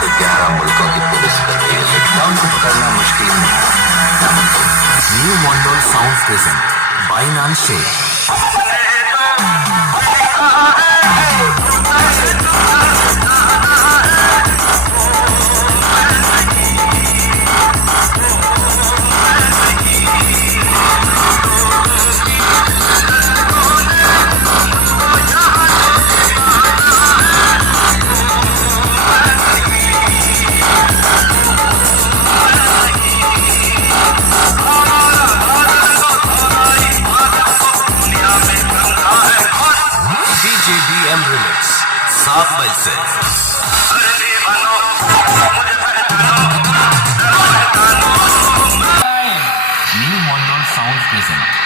तो 11 मुल्कों की पुलिस कर रही है, लॉकडाउन को पकड़ना मुश्किल नहीं है। New mondal sound present by नानशे। रिमिक्स 7 मई से न्यू mondal साउंड प्रेजेंट